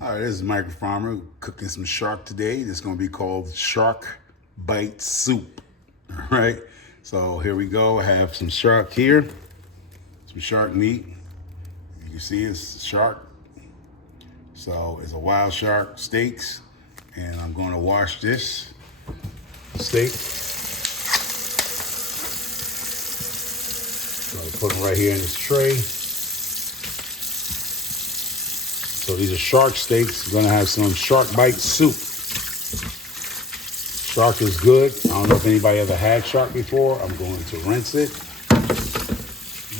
All right, this is Michael Farmer cooking some shark today. This is going to be called shark bite soup. All right, so here we go. I have some shark here, some shark meat. You can see it's shark. So it's a wild shark steaks, and I'm going to wash this steak. So I put them right here in this tray. So these are shark steaks. I'm gonna have some shark bite soup. Shark is good. I don't know if anybody ever had shark before. I'm going to rinse it.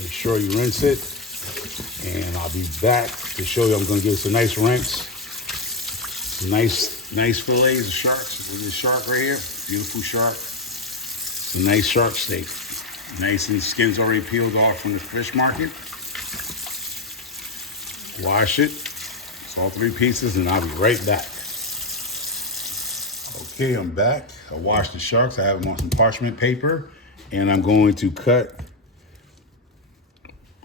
Make sure you rinse it. And I'll be back to show you. I'm gonna give it a nice rinse. Some nice fillets of sharks. Look at this shark right here. Beautiful shark. It's a nice shark steak. Nice, and the skin's already peeled off from the fish market. Wash it. All 3 pieces, and I'll be right back. Okay, I'm back. I washed the sharks. I have them on some parchment paper, and I'm going to cut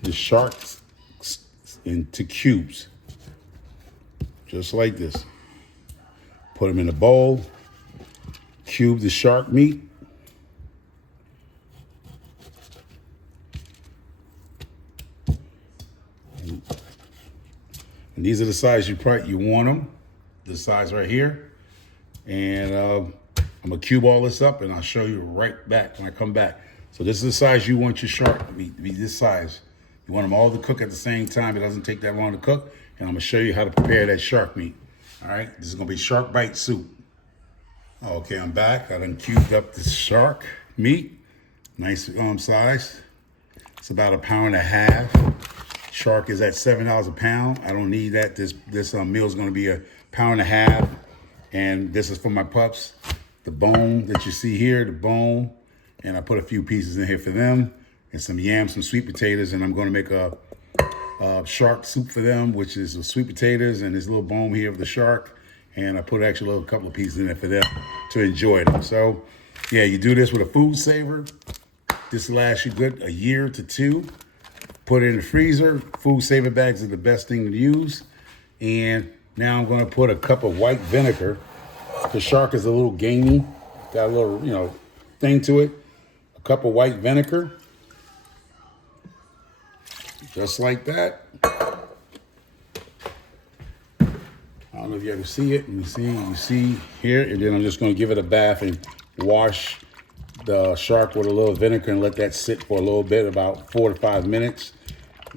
the sharks into cubes, just like this. Put them in a bowl, cube the shark meat. And these are the size you want them. This size right here. And I'm gonna cube all this up, and I'll show you right back when I come back. So this is the size you want your shark meat to be, this size. You want them all to cook at the same time. It doesn't take that long to cook. And I'm gonna show you how to prepare that shark meat. All right, this is gonna be shark bite soup. Okay, I'm back. I done cubed up the shark meat. Nice size. It's about 1.5 pounds. Shark is at $7 a pound. I don't need that. This meal is going to be 1.5 pounds, and this is for my pups. The bone that you see here, the bone, and I put a few pieces in here for them, and some yams, some sweet potatoes, and I'm going to make a shark soup for them, which is the sweet potatoes and this little bone here of the shark, and I put actually a couple of pieces in there for them to enjoy them. So, yeah, you do this with a food saver. This lasts you good 1 year to 2. Put it in the freezer. Food saver bags are the best thing to use. And now I'm gonna put a cup of white vinegar. The shark is a little gamey, got a little, thing to it. A cup of white vinegar. Just like that. I don't know if you ever see it. You see here, and then I'm just gonna give it a bath and wash the shark with a little vinegar and let that sit for a little bit, about 4 to 5 minutes.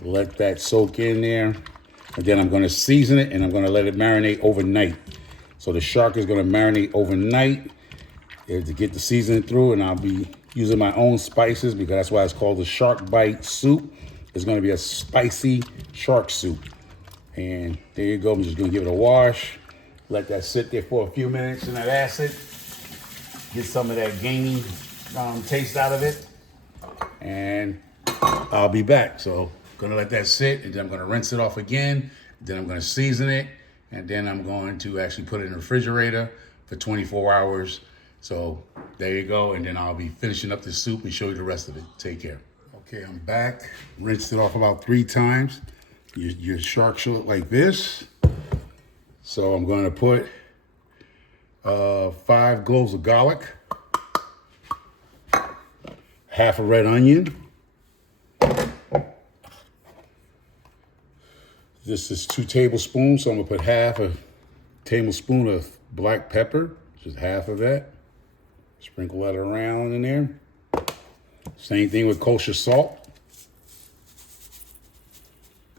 Let that soak in there. And then I'm gonna season it, and I'm gonna let it marinate overnight. So the shark is gonna marinate overnight to get the seasoning through, and I'll be using my own spices because that's why it's called the shark bite soup. It's gonna be a spicy shark soup. And there you go, I'm just gonna give it a wash. Let that sit there for a few minutes in that acid. Get some of that gamey taste out of it, and I'll be back. So gonna let that sit, and then I'm gonna rinse it off again. Then I'm gonna season it, and then I'm going to actually put it in the refrigerator for 24 hours. So there you go, and then I'll be finishing up the soup and show you the rest of it. Take care. Okay, I'm back. Rinsed it off about 3 times. Your shark should look like this. So I'm gonna put 5 cloves of garlic, half a red onion. This is 2 tablespoons, so I'm gonna put half a tablespoon of black pepper, just half of that. Sprinkle that around in there. Same thing with kosher salt.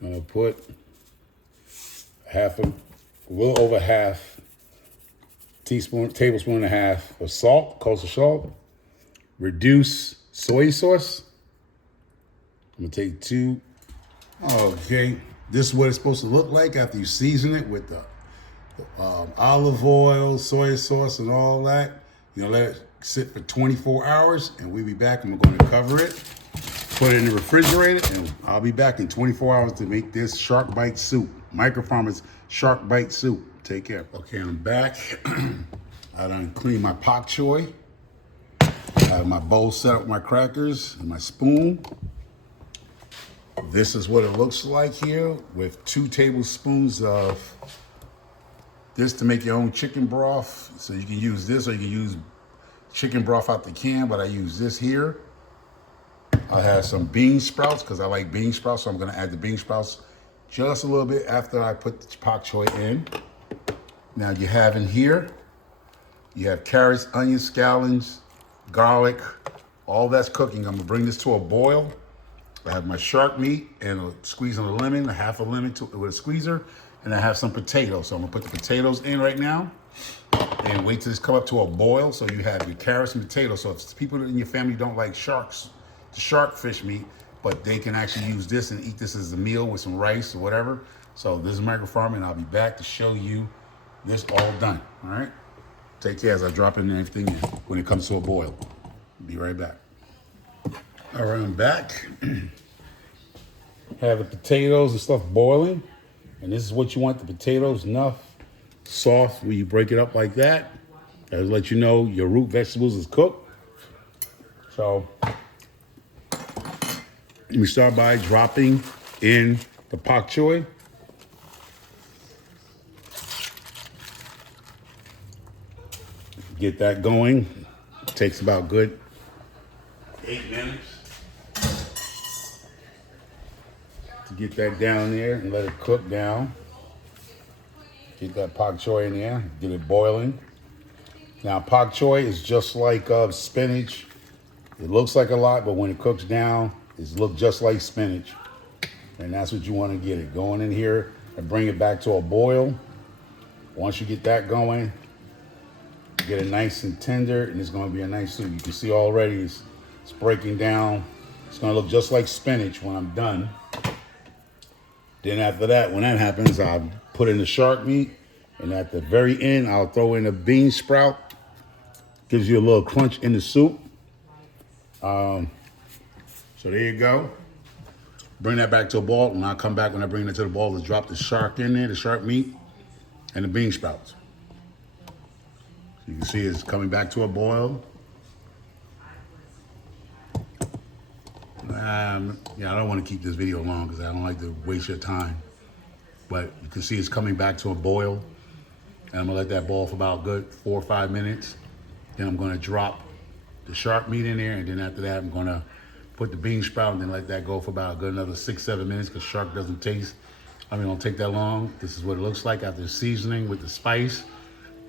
Gonna put a little over half tablespoon and a half of salt, kosher salt. Reduce soy sauce. I'm gonna take 2. Okay, this is what it's supposed to look like after you season it with the olive oil, soy sauce, and all that. Let it sit for 24 hours, and we'll be back, and we're going to cover it, put it in the refrigerator, and I'll be back in 24 hours to make this shark bite soup. Michael Farmer's shark bite soup. Take care. Okay, I'm back. I done cleaned my pak choy. I have my bowl set up with my crackers and my spoon. This is what it looks like here with 2 tablespoons of this to make your own chicken broth. So you can use this or you can use chicken broth out the can, but I use this here. I have some bean sprouts because I like bean sprouts, so I'm gonna add the bean sprouts just a little bit after I put the pak choi in. Now you have in here, you have carrots, onions, scallions, garlic, all that's cooking. I'm gonna bring this to a boil. I have my shark meat and a squeeze of a lemon, a half a lemon with a squeezer, and I have some potatoes. So I'm gonna put the potatoes in right now and wait till this come up to a boil. So you have your carrots and potatoes. So if people in your family don't like shark fish meat, but they can actually use this and eat this as a meal with some rice or whatever. So this is Michael Farmer, and I'll be back to show you this all done, all right? Take care as I drop in everything in when it comes to a boil. Be right back. All right, I'm back. Have the potatoes and stuff boiling. And this is what you want the potatoes, enough soft when you break it up like that. That'll let you know your root vegetables is cooked. So we start by dropping in the pak choi. Get that going. It takes about good 8 minutes to get that down there and let it cook down. Get that pak choi in there, get it boiling. Now pak choi is just like spinach. It looks like a lot, but when it cooks down, it looks just like spinach. And that's what you want to get it going in here and bring it back to a boil. Once you get that going, get it nice and tender, and it's going to be a nice soup. You can see already it's breaking down. It's going to look just like spinach when I'm done. Then after that, when that happens, I'll put in the shark meat, and at the very end, I'll throw in a bean sprout. Gives you a little crunch in the soup. So there you go. Bring that back to a boil, and I'll come back when I bring it to the boil to drop the shark in there, the shark meat, and the bean sprouts. You can see it's coming back to a boil. Yeah, I don't want to keep this video long because I don't like to waste your time. But you can see it's coming back to a boil. And I'm gonna let that boil for about good 4 or 5 minutes. Then I'm gonna drop the shark meat in there, and then after that, I'm gonna put the bean sprout and then let that go for about a good another 6, 7 minutes because shark doesn't taste. I mean, it don't take that long. This is what it looks like after seasoning with the spice.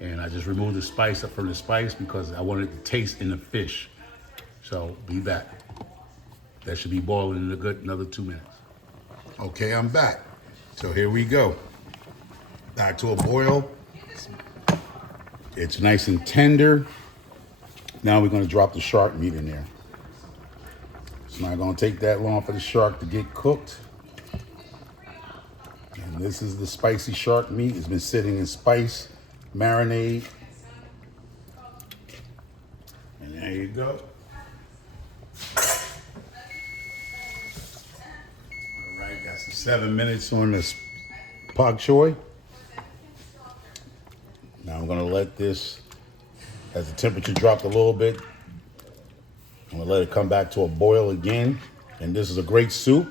And I just removed the spice up from the spice because I wanted to taste in the fish. So be back. That should be boiling in a good another 2 minutes. Okay, I'm back. So here we go. Back to a boil. It's nice and tender. Now we're gonna drop the shark meat in there. It's not gonna take that long for the shark to get cooked. And this is the spicy shark meat. It's been sitting in spice, marinade. And there you go. All right, got some 7 minutes on this pak choi. Now I'm gonna let this, as the temperature dropped a little bit, I'm gonna let it come back to a boil again. And this is a great soup.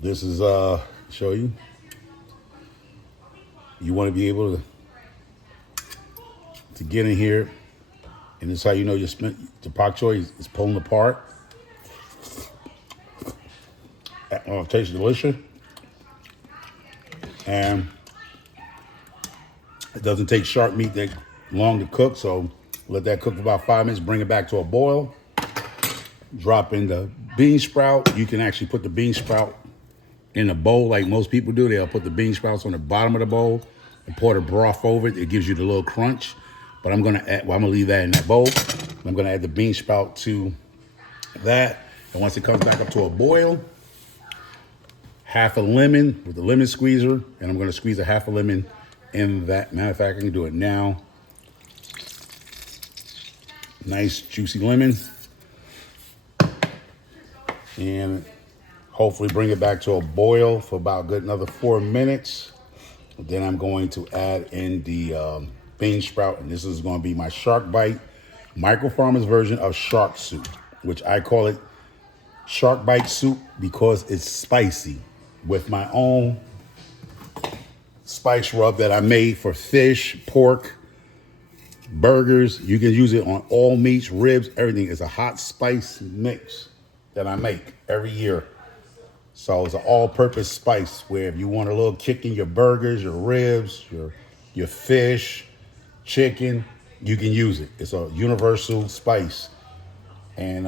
This is, show you. You wanna be able to get in here, and this is how you know the pak choi is pulling apart. It tastes delicious. And it doesn't take shark meat that long to cook, so let that cook for about 5 minutes, bring it back to a boil. Drop in the bean sprout. You can actually put the bean sprout in a bowl like most people do. They'll put the bean sprouts on the bottom of the bowl and pour the broth over it. It gives you the little crunch. But I'm gonna leave that in that bowl. I'm gonna add the bean sprout to that. And once it comes back up to a boil, half a lemon with the lemon squeezer, and I'm gonna squeeze a half a lemon in that. Matter of fact, I can do it now. Nice juicy lemon. And hopefully bring it back to a boil for about good another 4 minutes. Then I'm going to add in the bean sprout, and this is going to be my shark bite, Michael Farmer's version of shark soup, which I call it shark bite soup because it's spicy with my own spice rub that I made for fish, pork, burgers. You can use it on all meats, ribs, everything. It's a hot spice mix that I make every year. So it's an all-purpose spice where if you want a little kick in your burgers, your ribs, your fish, chicken, you can use it. It's a universal spice. And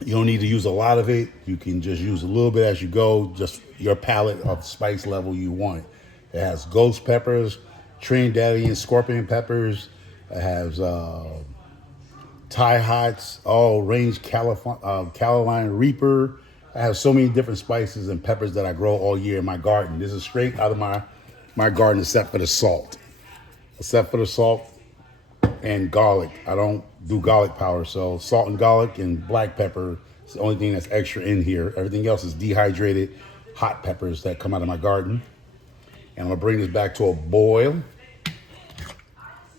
you don't need to use a lot of it. You can just use a little bit as you go, just your palate of spice level you want. It has ghost peppers, Trinidadian scorpion peppers. It has Thai hots, all range Carolina Reaper. I have so many different spices and peppers that I grow all year in my garden. This is straight out of my garden except for the salt. Except for the salt and garlic. I don't do garlic powder, so salt and garlic and black pepper is the only thing that's extra in here. Everything else is dehydrated hot peppers that come out of my garden. And I'm gonna bring this back to a boil.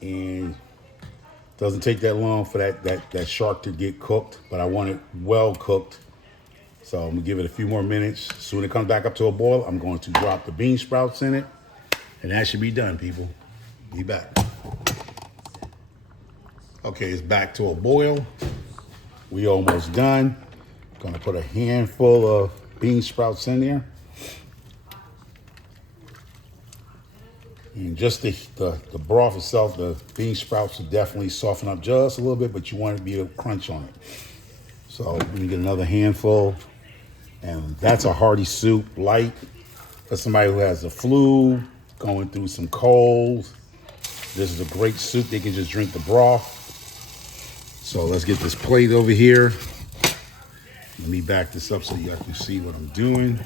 And it doesn't take that long for that shark to get cooked, but I want it well cooked. So I'm gonna give it a few more minutes. Soon it comes back up to a boil, I'm going to drop the bean sprouts in it. And that should be done, people. Be back. Okay, it's back to a boil. We almost done. Gonna put a handful of bean sprouts in there. And just the broth itself, the bean sprouts will definitely soften up just a little bit, but you want it to be a crunch on it. So let me get another handful. And that's a hearty soup, light. For somebody who has the flu, going through some colds. This is a great soup. They can just drink the broth. So let's get this plate over here. Let me back this up so you guys can see what I'm doing.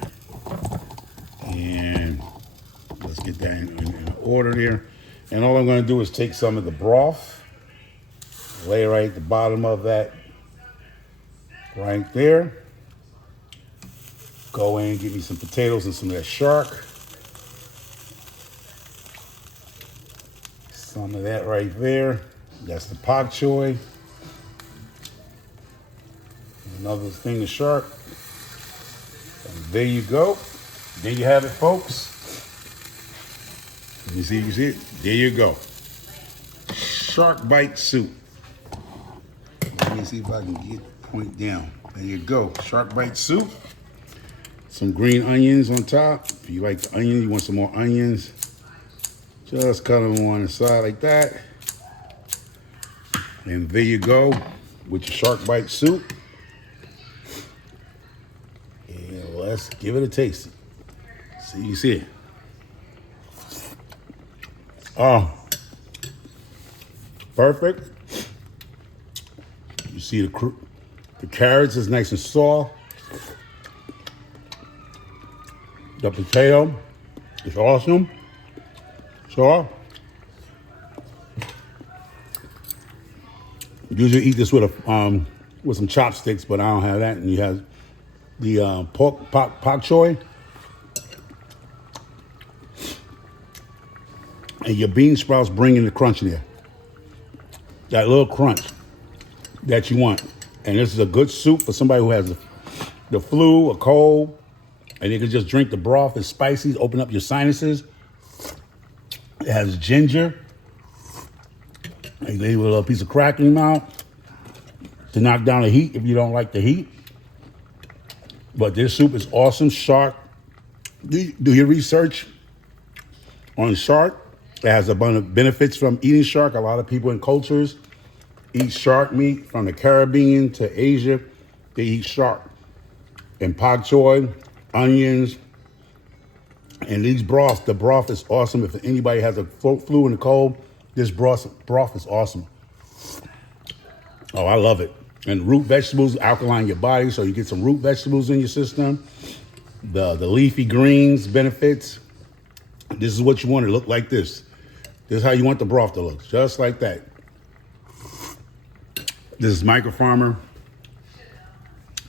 And let's get that in order there. And all I'm gonna do is take some of the broth, lay right at the bottom of that, right there. Go in, get me some potatoes and some of that shark. Some of that right there. That's the pak choy. Another thing of shark. And there you go. There you have it, folks. You see it? There you go. Shark bite soup. Let me see if I can get the point down. There you go. Shark bite soup. Some green onions on top. If you like the onion, you want some more onions. Just cut them on the side like that. And there you go with your shark bite soup. And let's give it a taste. See, you see it. Oh, perfect. You see the carrots is nice and soft. The potato is awesome. So, usually eat this with some chopsticks, but I don't have that. And you have the pak choy. And your bean sprouts bring in the crunch in there. That little crunch that you want. And this is a good soup for somebody who has the flu, a cold, and you can just drink the broth. It's spicy, open up your sinuses. It has ginger. And you leave a little piece of crack in your mouth to knock down the heat if you don't like the heat. But this soup is awesome. Shark. Do your research on shark. It has a bunch of benefits from eating shark. A lot of people in cultures eat shark meat from the Caribbean to Asia. They eat shark. And pak choy, onions, and these broths. The broth is awesome. If anybody has a flu and a cold, this broth is awesome. Oh, I love it. And root vegetables alkaline your body, so you get some root vegetables in your system. The leafy greens benefits. This is what you want to look like this. This is how you want the broth to look, just like that. This is Micro Farmer.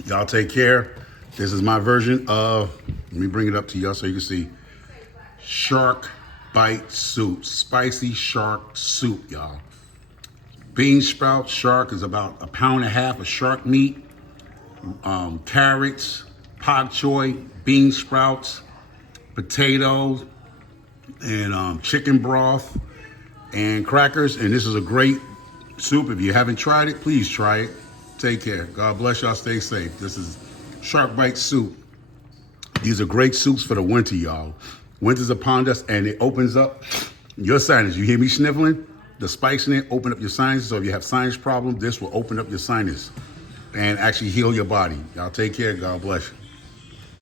Y'all take care. This is my version of, let me bring it up to y'all so you can see. Shark bite soup, spicy shark soup, y'all. Bean sprout shark is about 1.5 pounds of shark meat. Carrots, pak choy, bean sprouts, potatoes, and chicken broth and crackers. And this is a great soup. If you haven't tried it, please try it. Take care. God bless y'all. Stay safe. This is Shark Bite Soup. These are great soups for the winter, y'all. Winter's upon us, and it opens up your sinus. You hear me sniffling? The spikes in it open up your sinuses. So if you have sinus problems, this will open up your sinus and actually heal your body. Y'all take care. God bless you.